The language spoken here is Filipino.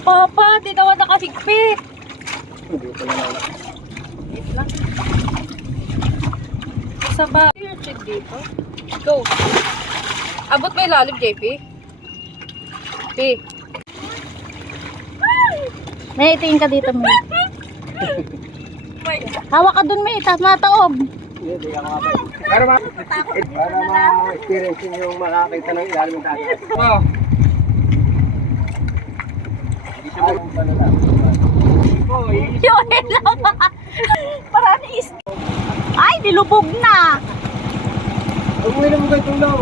Papa, di daw nakahigpit. Hindi ko na lang. Wait lang. Isa ba? Yung check dito. Go. Abot may lalim, JP. P. May itiin ka dito, May. Hawak ka dun, May. Tapos mataob. Hindi ako mabay. Para ma-experience yung makakita ng ilalim ng dagat. Oh. Yun lang. Para ni Ay, nilubog na. Huwag mo na mo kayo tulaw.